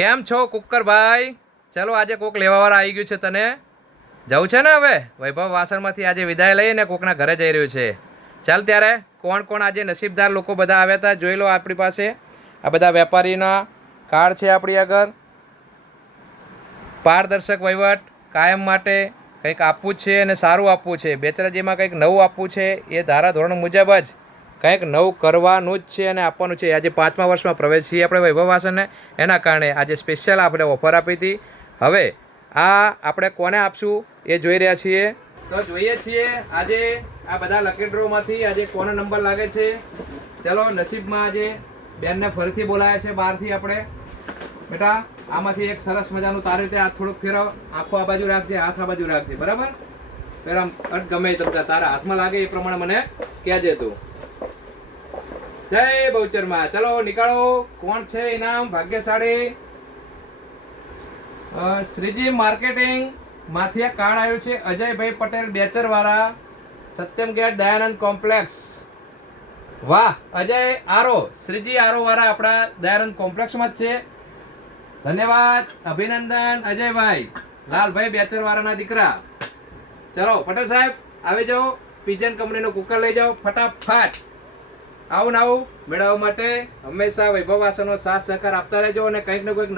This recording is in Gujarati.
કેમ છો કુક્કરભાઈ? ચલો આજે કોક લેવાવાળા આવી ગયું છે. તને જવું છે ને હવે વૈભવ વાસણમાંથી આજે વિદાય લઈને કોકના ઘરે જઈ રહ્યું છે. ચાલ ત્યારે કોણ કોણ આજે નસીબદાર લોકો બધા આવ્યા હતા જોઈ લો. આપણી પાસે આ બધા વેપારીના કાર્ડ છે. આપણી આગળ પારદર્શક વહીવટ કાયમ માટે કંઈક આપવું જ છે અને સારું આપવું છે. બેચરાજીમાં કંઈક નવું આપવું છે. એ ધારા ધોરણ મુજબ જ કંઈક નવું કરવાનું જ છે અને આપવાનું છે. આજે 5મા વર્ષમાં પ્રવેશ છીએ આપણે વૈભવ વાસણને, એના કારણે આજે સ્પેશિયલ આપણે ઓફર આપી હતી. હવે આ આપણે કોને આપશું એ જોઈ રહ્યા છીએ. તો જોઈએ છીએ આજે આ બધા લકી ડ્રોમાંથી આજે કોનો નંબર લાગે છે. ચલો નસીબમાં આજે બેનને ફરીથી બોલાયા છે બહારથી. આપણે બેટા આમાંથી એક સરસ મજાનું તારી રીતે હાથ થોડુંક ફેરવ. આંખો આ બાજુ રાખજે, હાથ આ બાજુ રાખજે, બરાબર? ફેર આમ ગમે તમને તારા હાથમાં લાગે એ પ્રમાણે મને કહેજે તું. જય બહુચરમાં. ચલો નીકાળો કોણ છે ઇનામ ભાગ્યશાળી. શ્રીજી માર્કેટિંગ માંથી આ કાર્ડ આવ્યું છે. અજયભાઈ પટેલ બેચર વાળા, સત્યમ ગેટ દયાનંદ કોમ્પ્લેક્સ. વાહ અજય આરો, શ્રીજી આરો વાળા આપણા દયાનંદ કોમ્પ્લેક્સમાં જ છે. ધન્યવાદ, અભિનંદન અજયભાઈ. લાલભાઈ બેચર વાળાના દીકરા. ચલો પટેલ સાહેબ આવી જાઓ. પીજન કંપનીનું કુકર લઈ જાઓ ફટાફટ. આવું ને આવું મેળવવા માટે હંમેશા વૈભવ વાસણનો સાથ સહકાર આપતા રહેજો અને કંઈક ને કંઈક